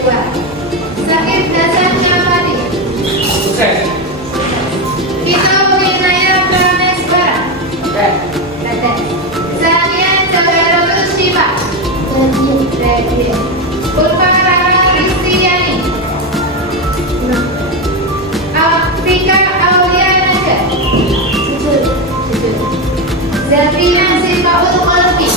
Dua. Sakit dasarnya Padi. Sukses. Kita Winaya Prameswara. Oke. Tetes. Saya Saudara Shiva. Radian. Purwara Kristiani. Afrika Aulianaja. Zafina Sifaul Qalbi.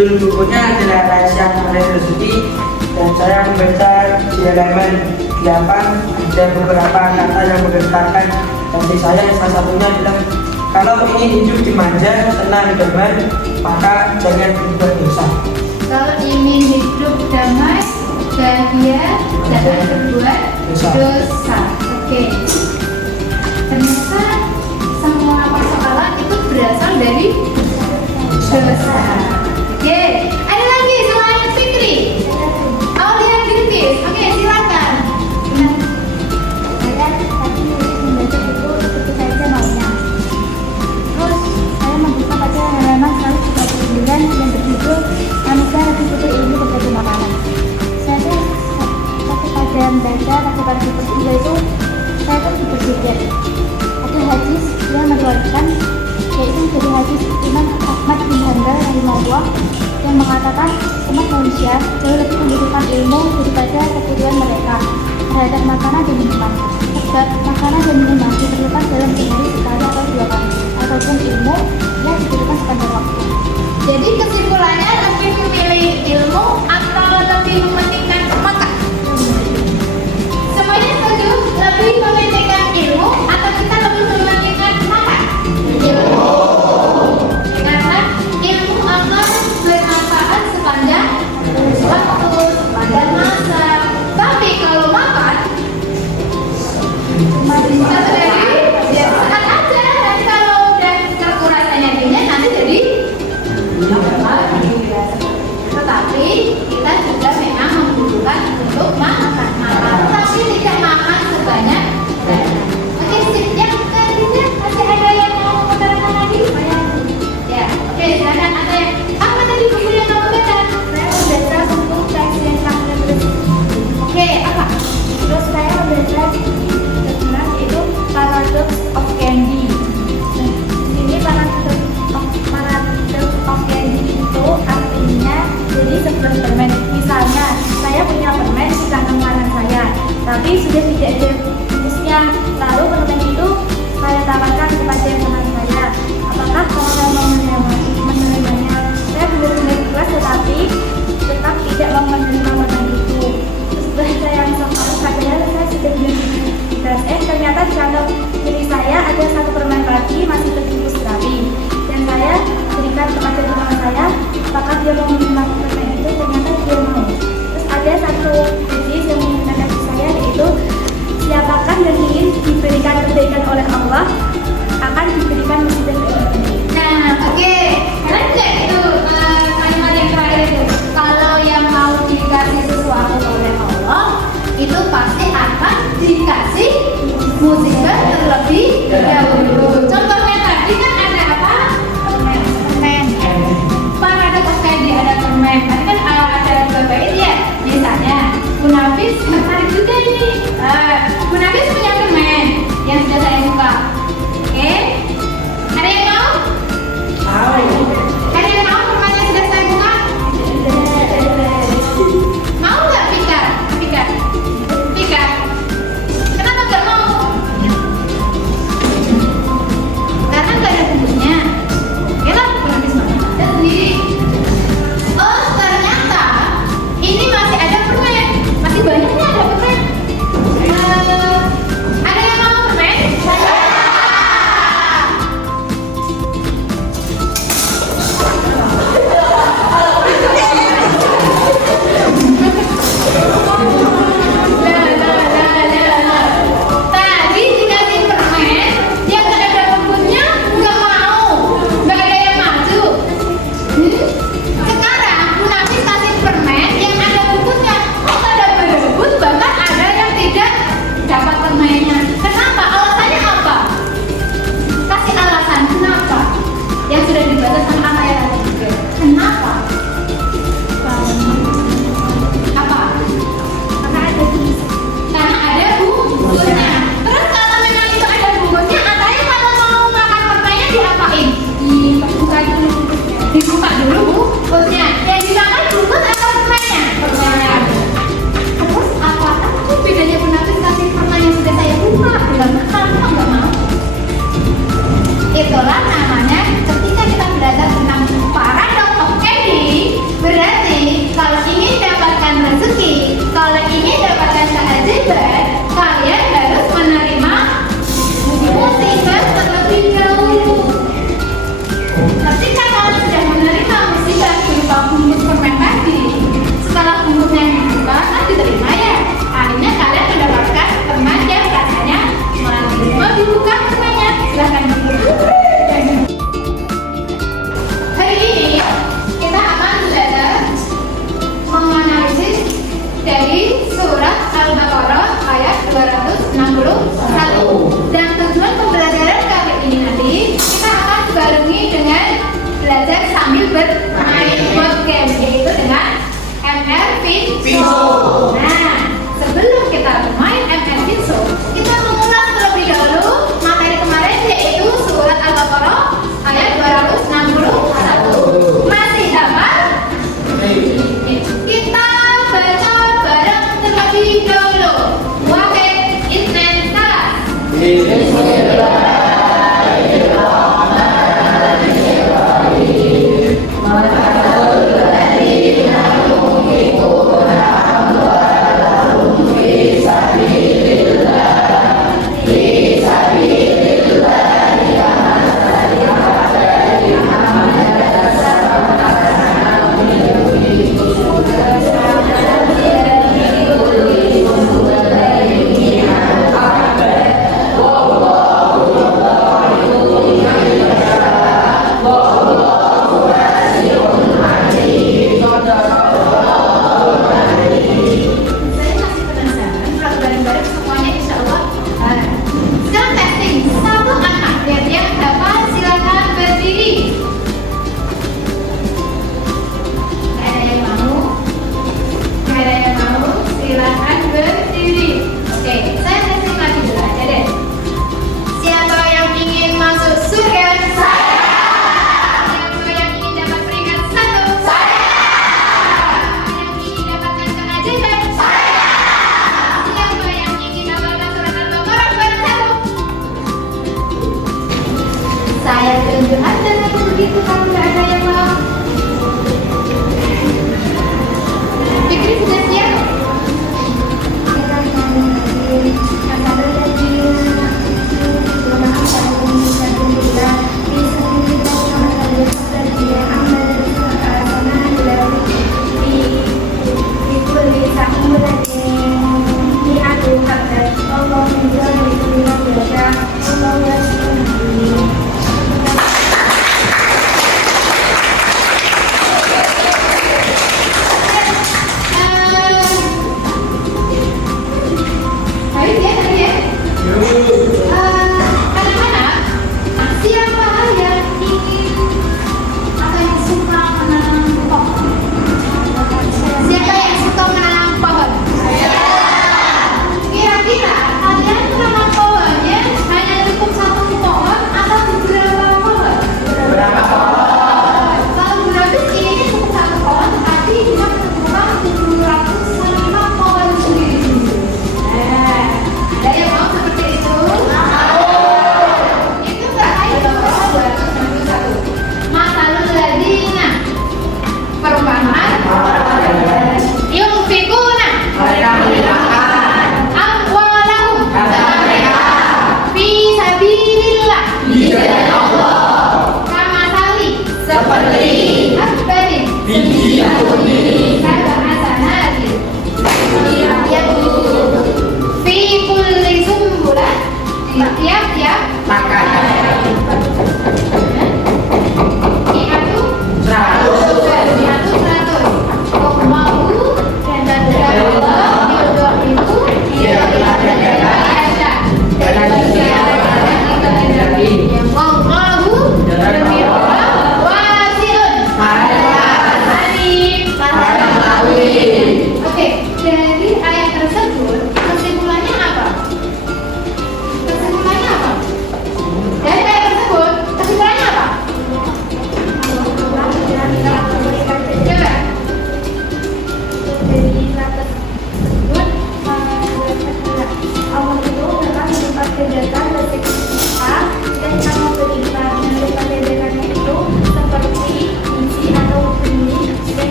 Judul bukunya adalah Rahasia Mengenai Rezeki, dan saya membaca di halaman 8. Ada beberapa kata yang menggetarkan hati saya. Salah satunya adalah, kalau ingin hidup dimanja, senang, damai, maka jangan berbuat dosa. Kalau ingin hidup damai, bahagia, jangan berbuat dosa. Oke. Ternyata semua persoalan itu berasal dari dosa. Oke. Ada lagi selain Fikri? Aulia Bilqis. Oke, silakan. Saya tadi membaca buku seperti saja maunya. Terus saya membuka pada halaman 139 yang berjudul Manusia Lebih Butuh Ilmu Berbagi Makanan. Saya tuh waktu pada membaca pada buku itu saya tuh berpikir ada hadis yang meriwayatkan, yaitu dari hadis Imam Ahmad bin Hanbal rahimahullah yang mengatakan umat manusia jauh lebih membutuhkan ilmu daripada kebutuhan mereka terhadap makanan dan minuman. Sebab makanan dan minuman diperlukan dalam sehari sekali atau 2 kali, ataupun ilmu yang dibutuhkan sepanjang waktu. Jadi kesimpulannya lebih memilih ilmu atau lebih mementingkan makan? Semuanya setuju? Lebih mementingkan ilmu atau kita lebih mementingkan makan? Ilmu. Karena ilmu akan bermanfaat sepanjang waktu, sepanjang masa. Tapi kalau makan, bisa terjadi ya sesaat aja. Nanti kalau udah terkuras energinya nanti jadi tetapi kita juga memang membutuhkan untuk makan, tapi tidak makan sebanyak. Oke, sip. Yang ketiga, masih ada yang mau mengatakan lagi? Ya, oke, silakan. Ada yang apa tadi buku yang kamu baca? Saya membaca buku teks yang sangat bersih. Oke, apa? Terus saya membaca tentang itu Paradox of Candy. Ini Paradox of Candy itu artinya jadi sebuah permen. Misalnya saya punya permen di kantong kanan saya, tapi sudah tidak ada jenisnya. Lalu permen itu saya tawarkan kepada teman saya. Apakah kamu mau menerimanya? Saya benar-benar ikhlas, tetapi tetap tidak mau menerima permen itu. Setelah saya mencoba, padahal saya sudah benar-benar ikhlas. Ternyata di kantong kiri saya ada satu permen lagi masih terbungkus rapi, dan saya berikan kepada teman saya. Apakah dia mau menerima permen itu? Ternyata dia mau. Terus ada satu hadis yang mengingatkan saya, yaitu siapakah yang ingin diberikan kebaikan oleh Allah akan diberikan musibah dari. Nah, oke. Keren nggak itu kalimat yang terakhir itu? Kalau yang mau dikasih sesuatu oleh Allah, itu pasti akan dikasih musibah terlebih dahulu. Contohnya tadi kan ada apa? Permen. Paradox of Candy, ada permen. Tadi kan ada 2 bait ya. Misalnya, Munafis menarik juga ini. Munafis punya permen yang sudah saya buka. Oke? Ada yang mau? Ada yang mau permen yang sudah saya buka? Mau nggak, Pika? Pika? Kenapa nggak mau? Allahu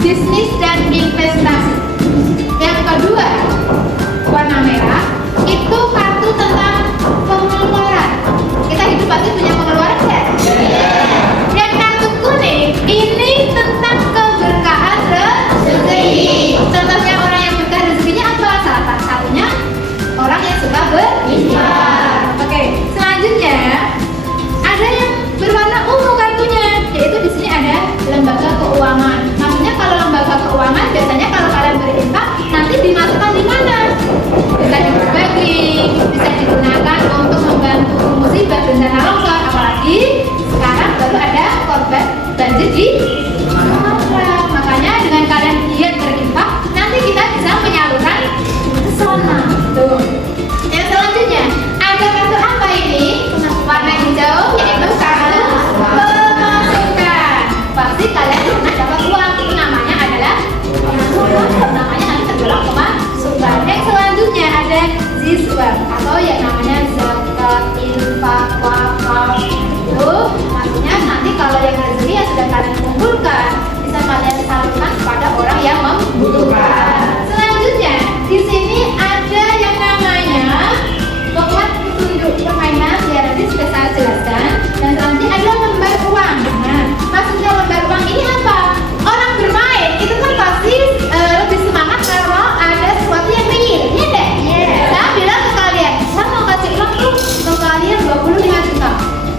bisnis dan investasi. Yang kedua, warna merah itu kartu tentang pengeluaran. Kita hidup pasti punya pengeluaran ya? Yang kartu kuning ini tentang keberkahan rezeki. Contohnya orang yang berkah rezekinya apa? Salah satunya orang yang suka berinfak. Oke, selanjutnya ada yang berwarna ungu kartunya, yaitu di sini ada lembaga keuangan. Maksudnya kalau lembaga keuangan biasanya kalau kalian berinfak nanti dimasukkan di mana? Bisa dibagi, bisa digunakan untuk membantu musibah bencana longsor, apalagi sekarang baru ada korban banjir di Sumatera. Makanya dengan kalian giat berinfak, nanti kita bisa menyalurkan ke sana. Tuh. Yang selanjutnya ada kartu apa ini? Warna hijau, yaitu kartu pemasukan. Pasti kalian pernah dapat uang, itu namanya adalah pemasukan. Namanya nanti tergolong pemasukan. Yang selanjutnya ada ziswar atau yang namanya zakat, infak, wakaf. Itu maksudnya nanti kalau yang rezeki yang sudah kalian kumpulkan bisa kalian salurkan kepada orang yang membutuhkan. Selanjutnya di sini ada yang namanya pokok tunduk permainan, ya nanti sudah saya jelaskan. Dan selanjutnya ada lembar uang. Nah, maksudnya lembar uang ini apa? Orang bermain itu kan pasti lebih semangat kalau ada sesuatu yang real, ya deh. Saya bilang ke kalian, saya mau kasih uang tuh ke kalian 25 juta.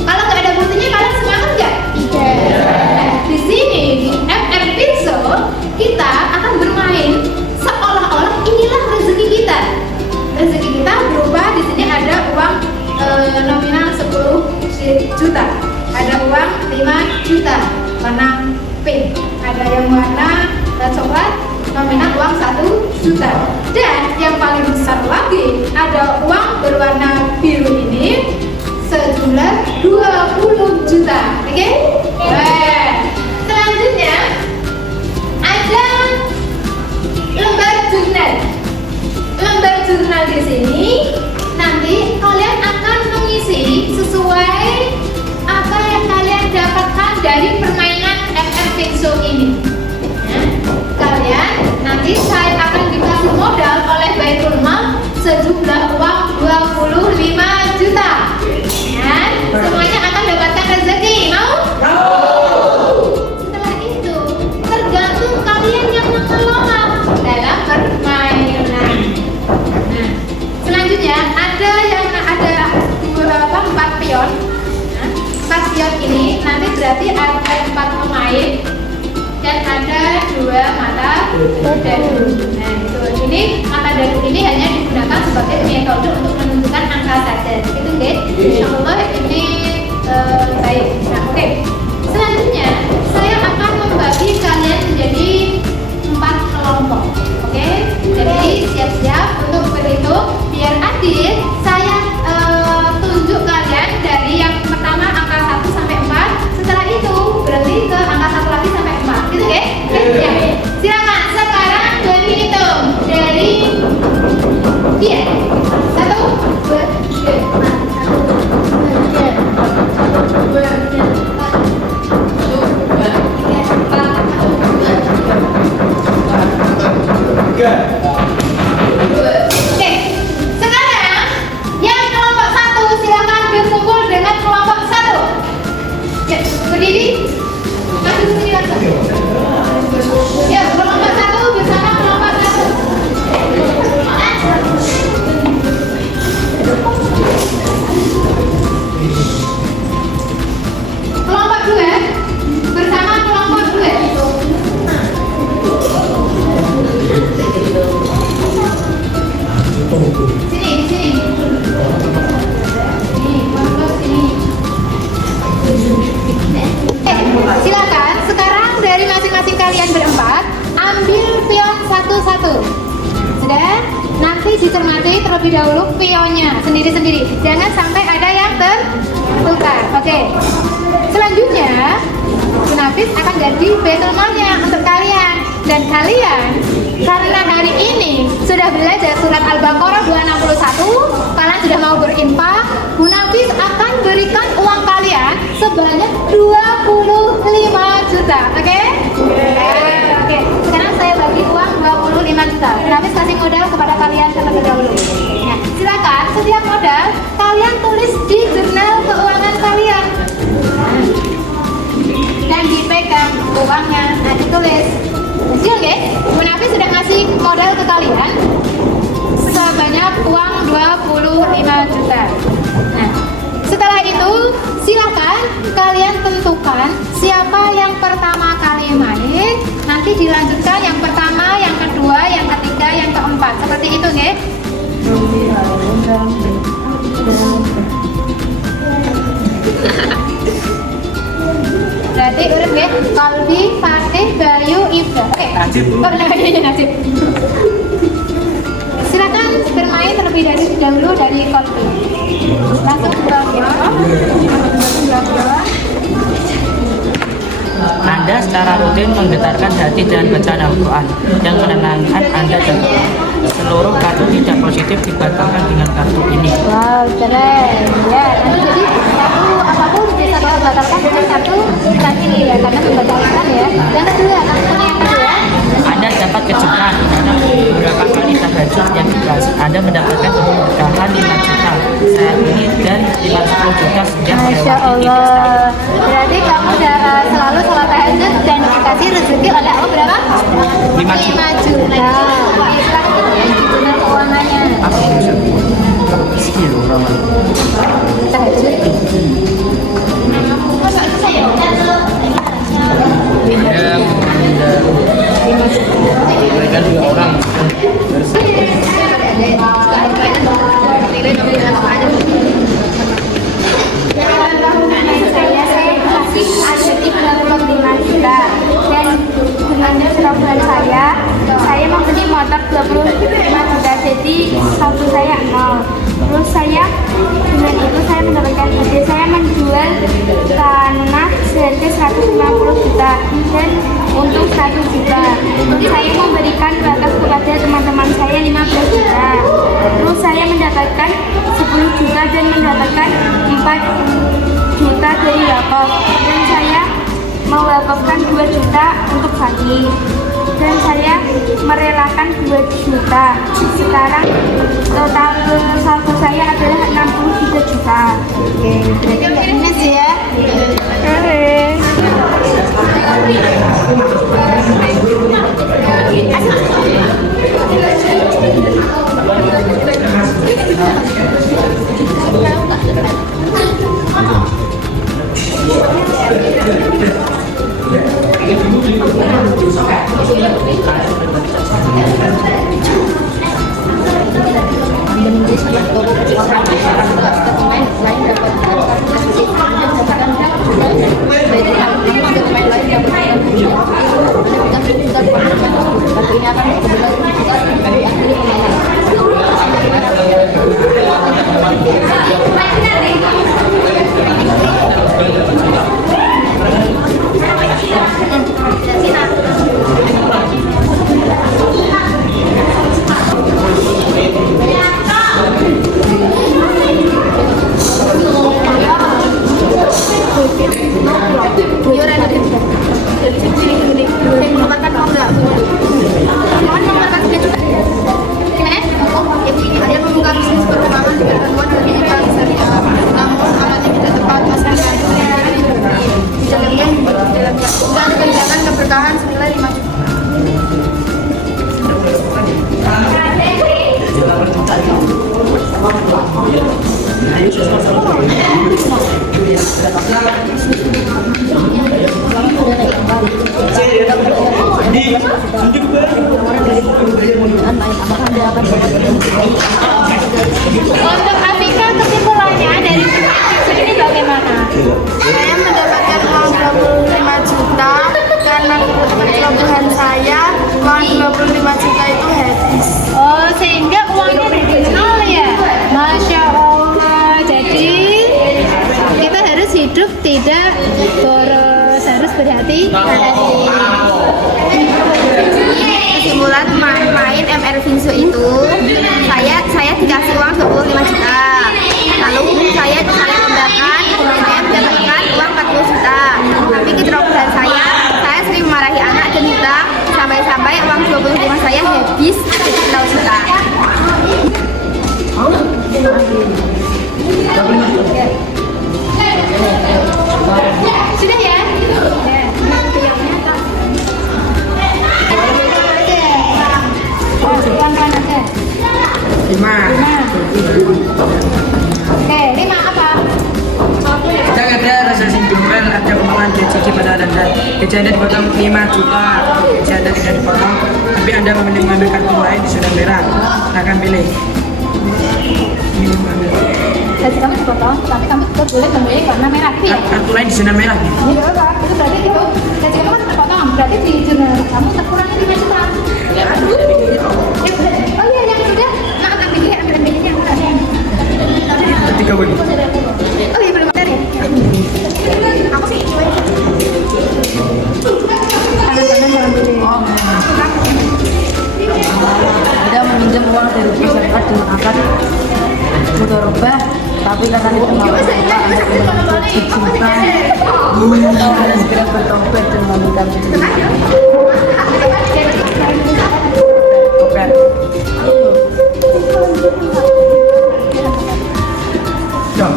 Kalau nggak ada buktinya kalian semangat nggak? Nah, di sini di FR Pinso kita akan bermain seolah-olah inilah rezeki kita. Rezeki kita berupa di sini ada uang nominal 10 juta, ada uang 5 juta warna pink, ada yang warna coklat nominal uang 1 juta, dan yang paling besar lagi ada uang berwarna biru ini sejumlah 20 juta. Oke? Baik. Selanjutnya ada lembar jurnal. Lembar jurnal di sini nanti kalian akan mengisi sesuai apa yang kalian dapatkan dari permainan FR Pinso ini. Nah, kalian nanti saya akan dikasih modal oleh Baitul Mal sejumlah uang 25 juta. Dan semuanya akan dapatkan rezeki. Mau? Setelah itu tergantung kalian yang mengelola dalam permainan. Nah, selanjutnya ada yang ada 4 pion. Nah, 4 pion ini nanti berarti ada 4 pemain dan ada 2 mata dadu. Nah, itu ini mata dadu ini hanya digunakan sebagai metode untuk menentukan angka saja. Itu guys. Insyaallah ini baik. Nah, oke. Selanjutnya saya akan membagi kalian menjadi 4 kelompok. Oke? Jadi siap-siap untuk berhitung biar adil. Saya tunjuk kalian dari yang pertama angka 1 sampai 4. Setelah itu berhenti ke angka 1 lagi sampai 4. Gitu ya? Ya. Silakan sekarang berhitung dari dia. 1, 2, 3, 4. Oke, sekarang yang kelompok 1 silakan berkumpul dengan kelompok 1. Ya, berdiri. Maju sini lagi. Ya, kelompok 1 bersama kelompok 1. Kelompok 2 bersama kelompok 2. Sini, di sini. Kelompok sini. Silakan sekarang dari masing-masing kalian berempat ambil pion satu-satu. Sudah? Nanti dicermati terlebih dahulu pionnya sendiri-sendiri. Jangan sampai ada yang tertukar. Oke. Selanjutnya Nafis akan jadi Baitul Malnya untuk kalian. Dan kalian karena hari ini sudah belajar surat Al-Baqarah 261, kalian sudah mau berinfak, Bu Nafis akan berikan uang kalian sebanyak 25 juta, oke? Oke, sekarang saya bagi uang 25 juta. Habis kasih modal kepada kalian terlebih dahulu. Nah, silakan setiap modal kalian tulis di jurnal keuangan kalian. Dan dipegang uangnya, nah ditulis. Jadi oke, Bu Nafi sudah ngasih modal ke kalian sebanyak uang 25 juta. Nah, setelah itu silakan kalian tentukan siapa yang pertama kali main. Nanti dilanjutkan yang pertama, yang kedua, yang ketiga, yang keempat. Seperti itu, nggih. Berarti urut nggih, Kalbi, Fatih, Bayu, Ibra. Oke. Oh, namanya Najib. Silakan bermain terlebih dahulu dari Kalbi. Langsung bawah. Anda secara rutin menggetarkan hati dengan bacaan Al-Quran yang menenangkan Anda dan seluruh kartu tidak positif dibatalkan dengan kartu ini. Wow, keren. Ya, nanti jadi satu apapun bisa kalau batalkan dengan satu tadi ya, karena membatalkan ya. Yang kedua, Anda dapat kejutan karena beberapa kali tahajud yang dibahas. Anda mendapatkan keberkahan 5 juta saat ini dan 50 juta sejak Masya Allah. Berarti kamu udah selalu sholat tahajud dan dikasih rezeki oleh Allah berapa? 5 juta. 5 juta. Silakan jurnal keuangannya. Tahajud. Mereka dua orang. Saya membeli motor 25 juta, jadi saldo saya 0. Terus dengan itu saya mendapatkan hadiah. Saya menjual tanah seharga 150 juta dan untung 1 juta. Saya memberikan batas kepada teman-teman saya 15 juta. Terus saya mendapatkan 10 juta dan mendapatkan 4 juta dari wakaf. Dan saya mewakafkan 2 juta untuk fakir. Dan saya merelakan 2 juta. Sekarang total saldo saya adalah 63 juta. Oke, berarti minus ya. Untuk Afika, kesimpulannya dari ini bagaimana? Saya mendapatkan uang 25 juta karena kelebihan saya uang 25 juta itu habis. Oh, sehingga uangnya jadi nol ya? Masya Allah. Jadi kita harus hidup tidak boros, harus berhati-hati. Kesimpulan main MR Vinsu itu saya dikasih uang 25 juta. Lalu saya mendapatkan uang 40 juta. Tapi kecerobohan saya Sampai-sampai uang 25 saya habis jadi 0 juta. Sudah ya? Pelan-pelan aja. 5. Oke, 5 apa? Sedang ada rasa sentimen, ada kemauan gaji pada Anda. Gaji Anda dipotong 5 juta, gaji Anda tidak dipotong, tapi Anda memilih mengambil kartu lain di zona merah. Akan pilih. Ini ambil. Gaji kamu dipotong, tapi kamu tetap boleh memilih warna merah gitu ya? Kartu lain di zona merah. Ini berapa? Itu berarti itu gaji kamu kan terpotong, berarti di jurnal kamu terkurangnya 5 juta. Ya, Oh iya, yang sudah. Nah, ambil ini, ambil ini yang udah. 3 poin. Oh iya, belum ada ya? Aku sih cuek. Kanan-kanan jangan pilih. Anda meminjam uang dari peserta dengan akad mudharabah, tapi karena tidak mau Anda segera bertobat dan meminta Oke. Dong.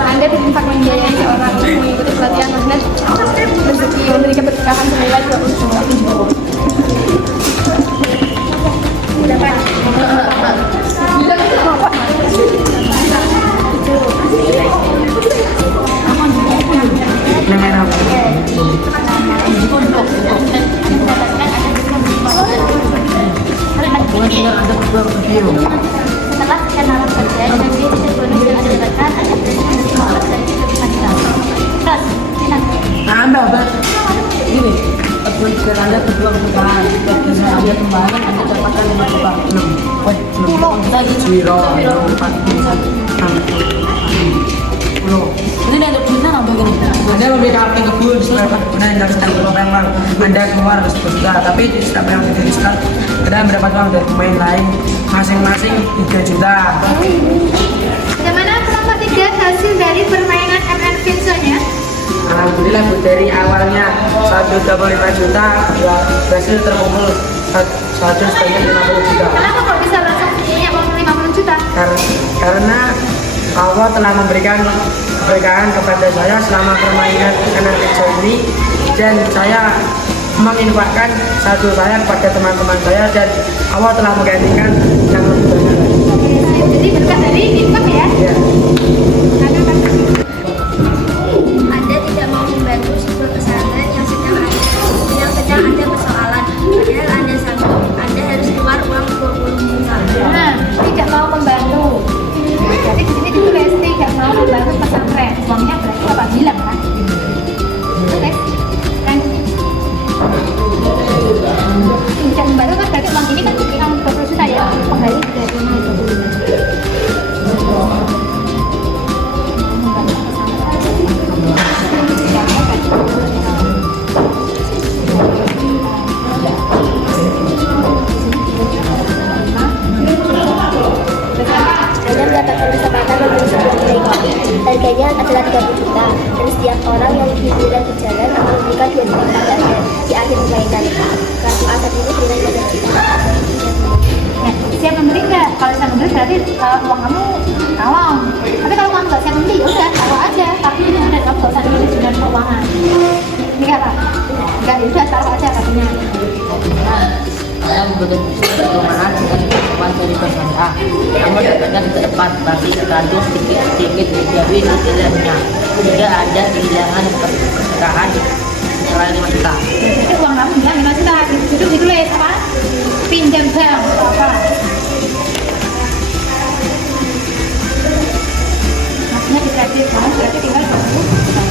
Anda diminta membiayai seorang mengikuti pelatihan magnet rezeki memberi keberkahan senilai 20 juta. Yang merah. Setelah kenalan kerja dan dia tidak bonus yang ada dapatkan ada dari sekolah dan tidak dimakan. Terus, Anda, Mbak. Gini, jika Anda berjuang bertahan, jika Anda kemarin Anda dapatkan 5 juta. 6. Tadi 4, 10. ini ada duitnya nggak begini? Anda membeli kartu kebun supaya benar yang sedang berkembang. Anda keluar 10 juta, tapi tidak pernah dituliskan. Anda mendapat uang dari pemain lain masing-masing 3 juta. Bagaimana kelompok 3 hasil dari permainan MN Vinsonya? Alhamdulillah Bu, dari awalnya 125 juta berhasil terkumpul satu sebanyak 50 juta. Kenapa kok bisa langsung punya uang 50 juta? Karena Allah telah memberikan keberkahan kepada saya selama permainan MN Vinso ini, dan saya menginfakkan satu saya kepada teman-teman saya, dan Allah telah menggantikan yang lebih banyak lagi. Jadi berkat dari infak ya? Ya. Anda tidak mau membantu sebuah pesantren yang sedang ada persoalan. Padahal Anda sanggup, Anda harus keluar uang 20 juta. Nah, tidak mau membantu. Jadi di sini ditulis tidak mau membantu pesantren. Uangnya berarti Bapak bilang kan? Oke. Kan? Tidak membantu kan berarti uang ini kan uang 20 juta ya? Kembali dari uang 20 juta. Anda mendapatkan kesempatan membeli sebuah mereka. Harganya adalah 30 juta. Dan setiap orang yang hiburan di jalan akan memberikan 2 juta pada Anda di akhir permainan. Kartu aset ini bernilai 15 juta. Nah, siap membeli nggak? Kalau siap membeli berarti uang kamu tolong. Tapi kalau kamu nggak siap membeli, ya udah taruh aja. Tapi ini udah kamu nggak usah ditulis dengan keuangan. Ini apa? Nggak, ya udah taruh aja katanya. Anda berdomaan dengan uang dari peserta. Kamu dapatkan tidak tepat, tapi tergantung sedikit-sedikit dari nilainya. Jika Anda kehilangan keberkahan senilai 5 juta. Jadi uang kamu bilang 5 juta. Itu ditulis apa? Pinjam bank atau apa? Maksudnya dikredit, kamu berarti tinggal 20 juta.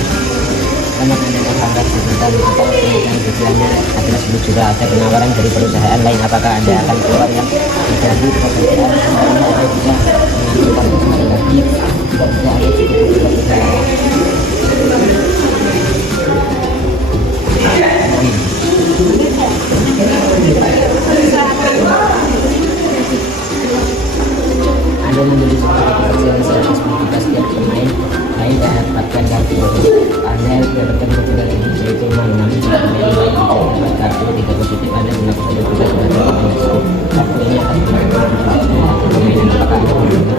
Karena Anda terpangkat diminta untuk dan tujuannya adalah 10 juta. Ada penawaran dari perusahaan lain, apakah Anda akan keluar yang menjadi pekerjaan semuanya atau bisa menentukan sekali lagi jika tidak ada cukup pekerjaan. Anda membeli sebuah pekerjaan 110 juta setiap pemain mendapatkan tugas ini yaitu malam tidak dapat kartu tidak positif Anda melakukan satu tugas dari tersebut. Kartu ini akan dilakukan permainan apakah Anda menerima?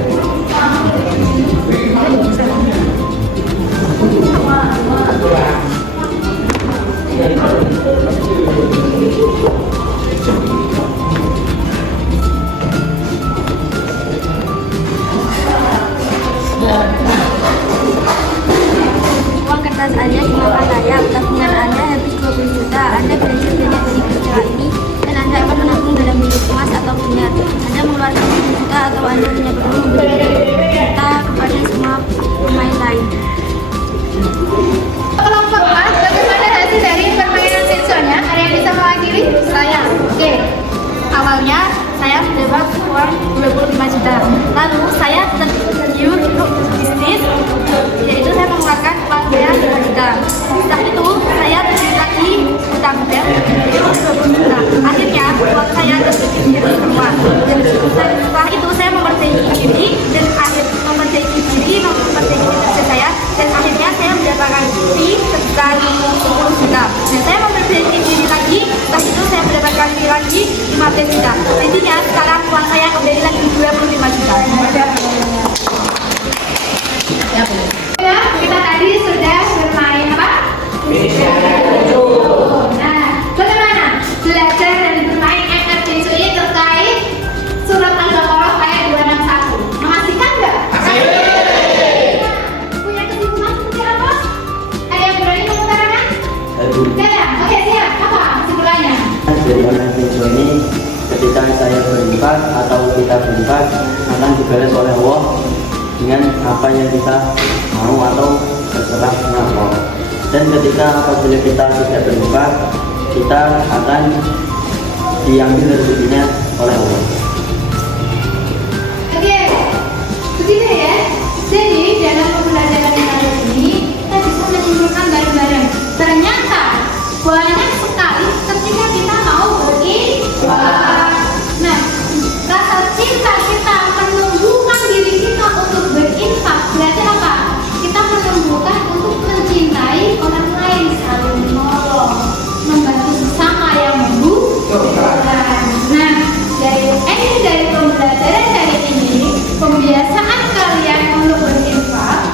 Uang kertas Anda dimakan layak, tabungan Anda habis 20 juta. Anda belajar banyak dari kerja ini dan Anda akan menabung dalam bentuk emas atau penyat. Anda mengeluarkan 10 juta atau Anda hanya perlu memberikan 10 juta kepada semua pemain lain. Kelompok A, bagaimana hasil dari permainan siswanya? Ada yang bisa mewakili? Saya. Oke. Awalnya saya mendapat uang 25 juta. Lalu saya tergiur untuk bisnis, yaitu saya mengeluarkan uang saya 5 juta. Setelah itu saya tergiur lagi utang bank, yaitu 20 juta. Akhirnya uang saya tergiur semua. Dan setelah itu saya memperbaiki diri dan memperbaiki kerja saya. Dan akhirnya saya mendapatkan fee sebesar 10 juta. Dan saya memperbaiki diri lagi. Setelah itu saya mendapatkan fee lagi 15 juta. Intinya sekarang uang saya kembali lagi 25 juta. Ya, kita tadi sudah bermain apa? Nah, bagaimana belajar dan bermain MRCCI terkait surat Al-Baqarah ayat 261? Mengasihkan nggak? Punya kesimpulan seperti apa? Ada yang berani mengutarakan? Tidak ya? Oke, siap. Apa kesimpulannya? Dari online siswa ini ketika saya berinfak atau kita berinfak akan dibalas oleh Allah dengan apa yang kita mau atau terserah dengan Allah. Dan ketika apabila kita tidak berinfak, kita akan diambil rezekinya oleh Allah. Oke, begitu ya. Jadi dalam pembelajaran kali ini kita bisa menyimpulkan bareng-bareng. Ternyata banyak sekali ketika kita mau berinfak. Nah, rasa cinta kita menumbuhkan diri kita untuk berinfak. Berarti apa? Kita menumbuhkan untuk mencintai orang lain, saling menolong, membantu sesama yang membutuhkan. Nah, dari pembelajaran kali ini, pembiasaan kalian untuk berinfak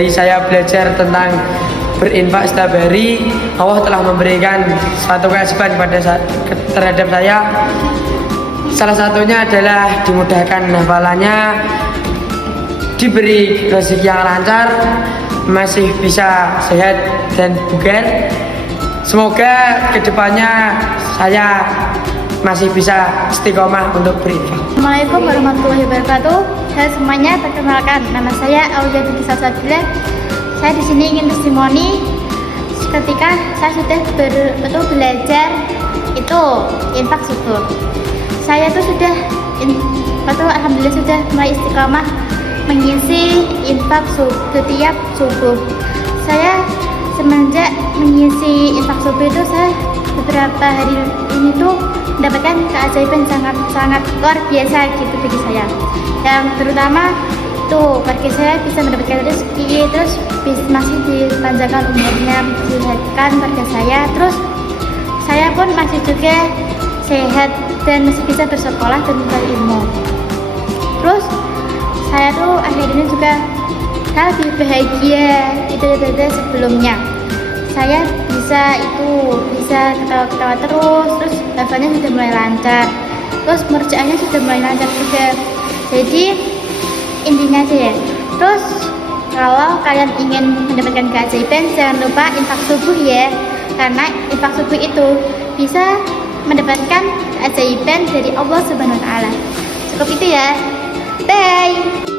dari saya belajar tentang berinfak setiap hari, Allah telah memberikan suatu kewajiban terhadap saya. Salah satunya adalah dimudahkan hafalannya, diberi rezeki yang lancar, masih bisa sehat dan bugar. Semoga kedepannya saya masih bisa istiqomah untuk berinfak. Assalamualaikum warahmatullahi wabarakatuh. Saya semuanya, perkenalkan, nama saya Aulia binti Salsabila. Saya di sini ingin testimoni ketika saya sudah betul belajar itu infak subuh. Saya tuh sudah alhamdulillah sudah mulai istiqomah mengisi infak setiap subuh. Saya semenjak mengisi infak subuh itu saya beberapa hari ini tuh mendapatkan keajaiban sangat luar biasa gitu bagi saya. Yang terutama tuh bagi saya bisa mendapatkan rezeki, terus masih dipanjangkan umurnya, disehatkan keluarga saya, terus saya pun masih juga sehat dan masih bisa bersekolah dan mencari ilmu. Terus saya tuh akhir ini juga saya lebih bahagia itu daripada sebelumnya. Saya bisa ketawa-ketawa terus hafalnya sudah mulai lancar, terus merjaannya sudah mulai lancar juga. Jadi intinya aja ya, terus kalau kalian ingin mendapatkan keajaiban, jangan lupa infak subuh ya, karena infak subuh itu bisa mendapatkan keajaiban dari Allah Subhanahu wa Ta'ala. Cukup itu ya, bye.